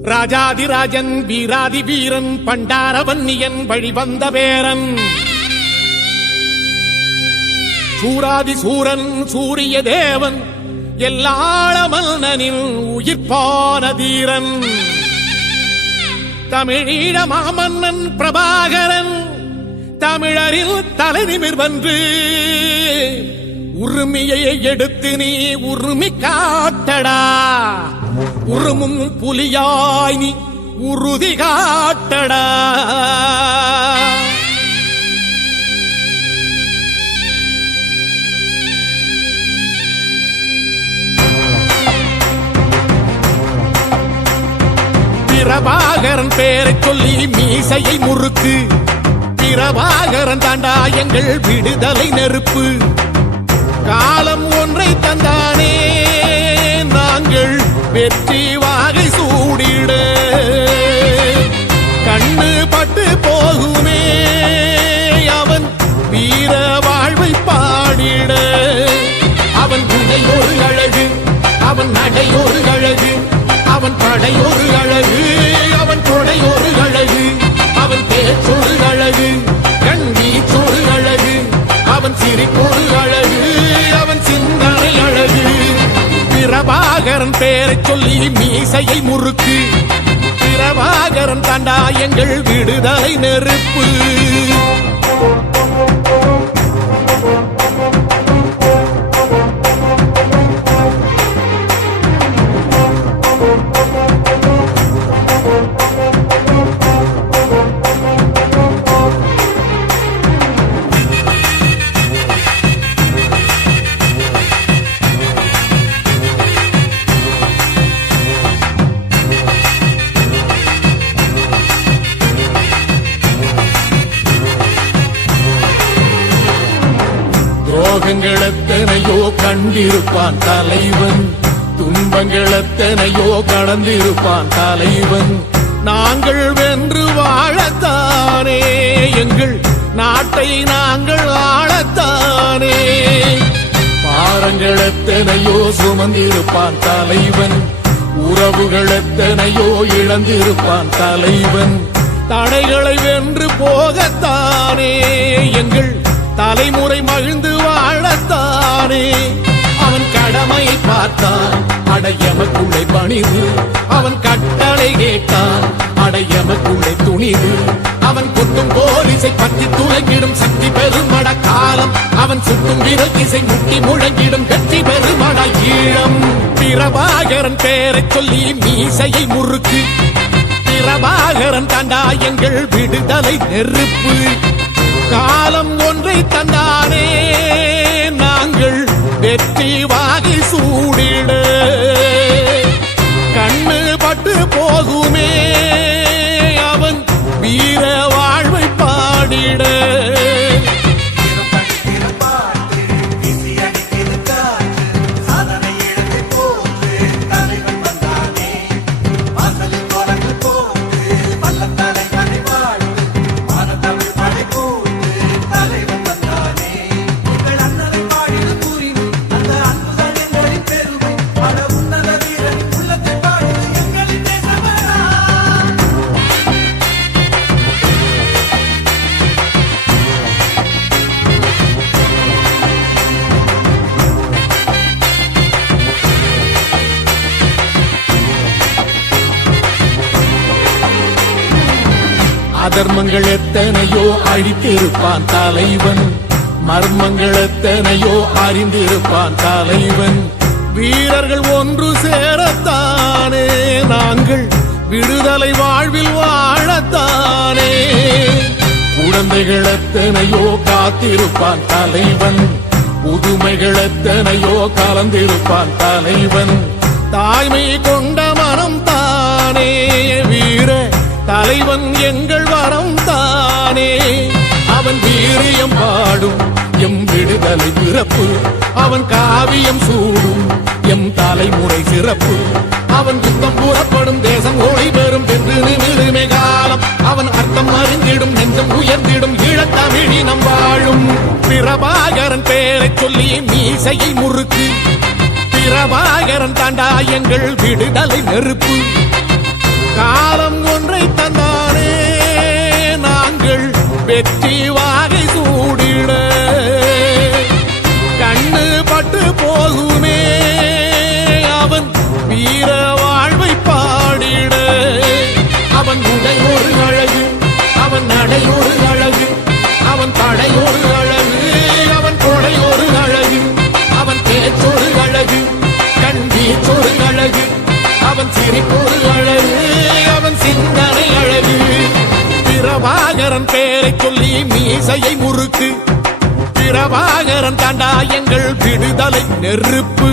ராஜாதிராஜன் வீராதி வீரன் பண்டாரவன்னியன் வழிவந்த பேரன் சூராதி சூரன் சூரிய தேவன் எல்லாள மன்னனின் உயிர்ப்பான தீரன் தமிழீழ மாமன்னன் பிரபாகரன் தமிழரில் தலைநிமிர் வந்து உரிமையை எடுத்து நீ உரிமை காட்டடா உருமும் புலியாய் நீ உறுதி காட்டடா பிரபாகரன் பேரை சொல்லி மீசையை முறுக்கு பிரபாகரன் தாண்டா எங்கள் விடுதலை நெருப்பு காலம் ஒன்றை தந்தானே நாங்கள் வெற்றி வாகை சூடிட கண்ணு பட்டு போகுமே அவன் வீர வாழ்வை பாடிட அவன் குடை ஒரு அழகு அவன் நடை ஒரு அழகு அவன் படை ஒரு அழகு அவன் கொடை ஒரு அழகு அவன் பேச்சொரு அழகு கண் வீச்சொரு அழகு அவன் சிரிப்பொரு அழகு அவன் சிந்தனை அழகு பிரபாகரன் பேரை சொல்லி மீசையை முறுக்கு பிரபாகரன் தாண்டா எங்கள் விடுதலை நெருப்பு துரோகங்கள் எத்தனையோ கண்டிருப்பான் தலைவன் துன்பங்கள் எத்தனையோ கடந்திருப்பான் தலைவன் நாங்கள் வென்று வாழத்தானே எங்கள் நாட்டை நாங்கள் ஆளத்தானே பாரங்கள் எத்தனையோ சுமந்திருப்பான் தலைவன் உறவுகள் எத்தனையோ இழந்திருப்பான் தலைவன் தடைகளை வென்று போகத்தானே எங்கள் தலைமுறை மகிழ்ந்து வாழத்தானே அவன் கடமையை பார்த்தான் அடையமக்குள்ளே பணிவு அவன் கட்டளை கேட்டான் அடையமக்குள்ளே துணிவு அவன் கொட்டும் போலீசை பற்றி துளைக்கிடும் சக்தி பெருமட காலம் அவன் சுட்டும் விரத்திசை முட்டி முழங்கிடும் வெற்றி பெருமட ஈழம் பிரபாகரன் பேரை சொல்லி மீசையை முறுக்கு பிரபாகரன் தாண்டா எங்கள் விடுதலை நெருப்பு காலம் ஒன்றை தந்தானே நாங்கள் வெற்றி வாகை சூடிட கண்ணு பட்டு போகுமே அவன் வீர வாழ்வை பாடிட அதர்மங்கள் எத்தனையோ அழித்திருப்பான் தலைவன் மர்மங்கள் எத்தனையோ அறிந்திருப்பான் தலைவன் வீரர்கள் ஒன்று சேரத்தானே நாங்கள் விடுதலை வாழ்வில் வாழத்தானே குழந்தைகள் எத்தனையோ காத்திருப்பான் தலைவன் புதுமைகள் எத்தனையோ கலந்திருப்பான் தலைவன் தாய்மை கொண்ட மனம் தானே வீர தலைவன் எங்கள் வரம் தானே அவன் வீரியம் பாடும் எம் விடுதலை பிறப்பு அவன் காவியம் சூடும் எம் தலைமுறை சிறப்பு அவன் யுத்தம் புறப்படும் தேசம் ஒளி பெறும் என்று நிமிருமே காலம் அவன் அர்த்தம் அறிந்திடும் நெஞ்சம் உயர்ந்திடும் ஈழத்தமிழினம் வாழும் பிரபாகரன் பேரை சொல்லி மீசையை முறுக்கு பிரபாகரன் தாண்டா எங்கள் விடுதலை நெருப்பு வெற்றி வாகை சூடிட கண்ணு பட்டு போகுமே அவன் வீர வாழ்வை பாடிட அவன் உடை ஒரு அழகு அவன் நடை ஒரு அழகு அவன் படை ஒரு அழகு அவன் கொடை ஒரு அழகு அவன் பேச்சொரு அழகு கண் வீச்சொரு அழகு அவன் சிரிப்பொரு அழகு அவன் சிந்தனை அழகு பிரபாகரன் பேரை சொல்லி மீசையை முறுக்கு பிரபாகரன் தாண்டா எங்கள் விடுதலை நெருப்பு